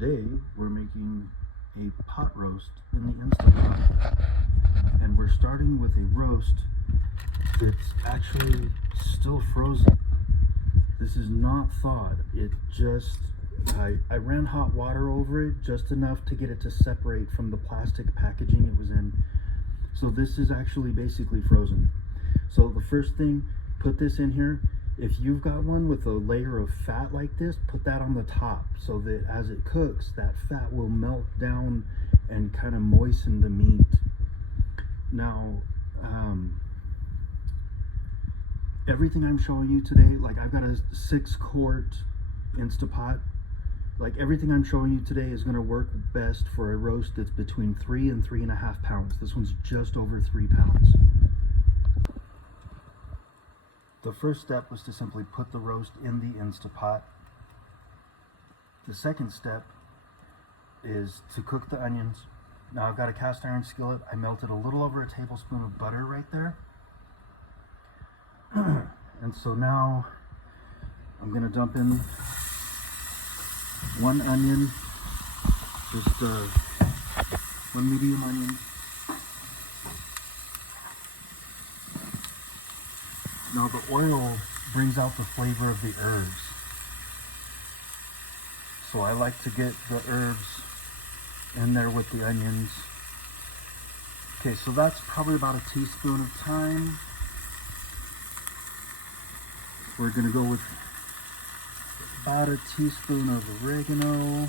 Today we're making a pot roast in the Instant Pot, and we're starting with a roast that's actually still frozen. This is not thawed. It just, I ran hot water over it just enough to get it to separate from the plastic packaging it was in. So this is actually basically frozen. So the first thing, put this in here. If you've got one with a layer of fat like this, put that on the top so that as it cooks, that fat will melt down and kind of moisten the meat. Now, everything I'm showing you today, like I've got a 6-quart Instapot. Like everything I'm showing you today is going to work best for a roast that's between 3 and 3.5 pounds. This one's just over 3 pounds. The first step was to simply put the roast in the Instapot. The second step is to cook the onions. Now I've got a cast iron skillet. I melted a little over a tablespoon of butter right there. And so now I'm going to dump in 1 onion, just 1 medium onion. Now the oil brings out the flavor of the herbs, so I like to get the herbs in there with the onions. Okay, so that's probably about a teaspoon of thyme. We're going to go with about a teaspoon of oregano.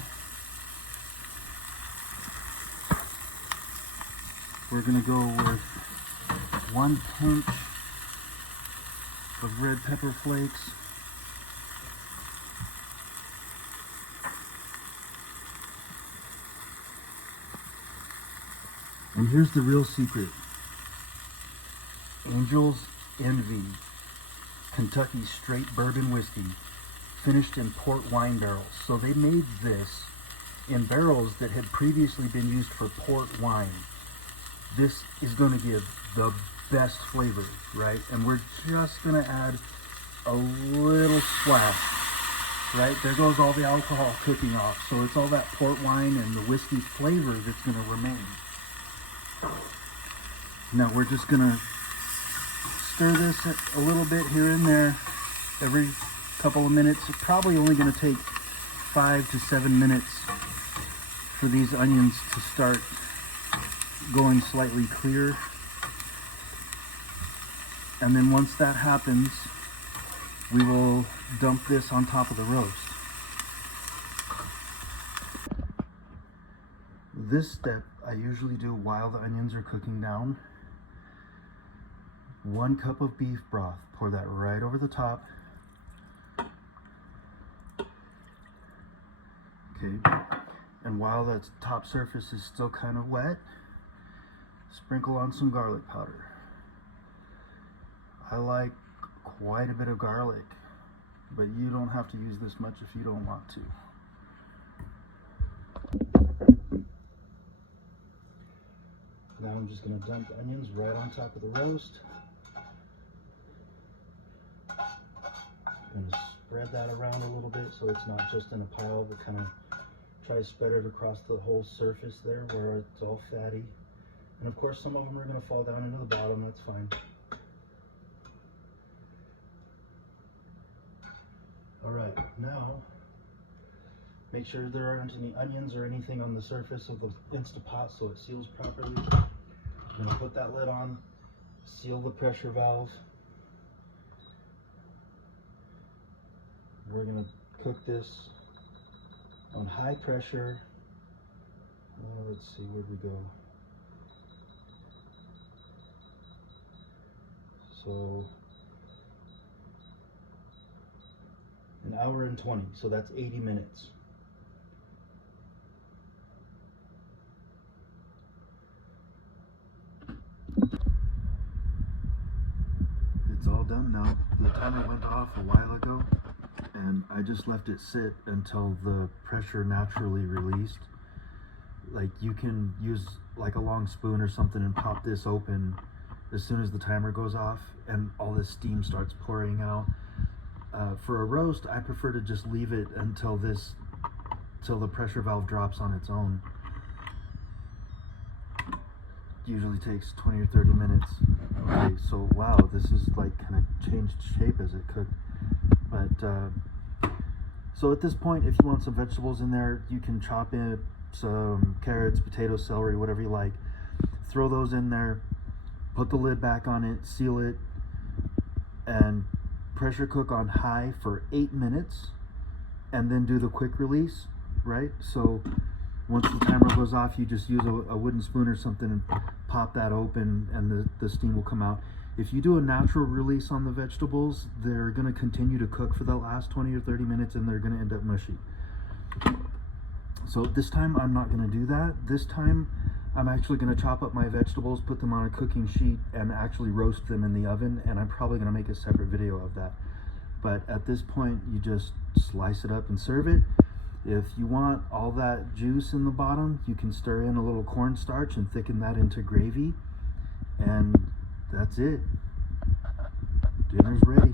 We're going to go with 1 pinch of red pepper flakes. And here's the real secret. Angel's Envy Kentucky straight bourbon whiskey, finished in port wine barrels. So they made this in barrels that had previously been used for port wine. This is going to give the best flavor, right? And we're just going to add a little splash, right? There goes all the alcohol cooking off. So it's all that port wine and the whiskey flavor that's going to remain. Now we're just going to stir this a little bit here and there every couple of minutes. It's probably only going to take 5 to 7 minutes for these onions to start going slightly clear. And then once that happens, we will dump this on top of the roast. This step I usually do while the onions are cooking down. 1 cup of beef broth, pour that right over the top. Okay, and while that top surface is still kind of wet, sprinkle on some garlic powder. I like quite a bit of garlic, but you don't have to use this much if you don't want to. Now I'm just going to dump the onions right on top of the roast. I'm going to spread that around a little bit so it's not just in a pile, but kind of try to spread it across the whole surface there where it's all fatty. And of course some of them are going to fall down into the bottom, that's fine. Alright, now make sure there aren't any onions or anything on the surface of the Instapot so it seals properly. I'm going to put that lid on, seal the pressure valve. We're going to cook this on high pressure. Let's see, where'd we go? So 1 hour and 20, so that's 80 minutes. It's all done now. The timer went off a while ago, and I just left it sit until the pressure naturally released. Like you can use like a long spoon or something and pop this open as soon as the timer goes off and all this steam starts pouring out. For a roast, I prefer to just leave it until this till the pressure valve drops on its own. Usually takes 20 or 30 minutes. Okay, so wow, this is like kind of changed shape as it cooked. But so at this point, if you want some vegetables in there, you can chop in some carrots, potatoes, celery, whatever you like. Throw those in there, put the lid back on it, seal it, and pressure cook on high for 8 minutes, and then do the quick release, right? So once the timer goes off, you just use a wooden spoon or something and pop that open, and the steam will come out. If you do a natural release on the vegetables, they're going to continue to cook for the last 20 or 30 minutes, and they're going to end up mushy. So this time I'm not going to do that. This time I'm actually going to chop up my vegetables, put them on a cooking sheet, and actually roast them in the oven, and I'm probably going to make a separate video of that. But at this point, you just slice it up and serve it. If you want all that juice in the bottom, you can stir in a little cornstarch and thicken that into gravy, and that's it. Dinner's ready.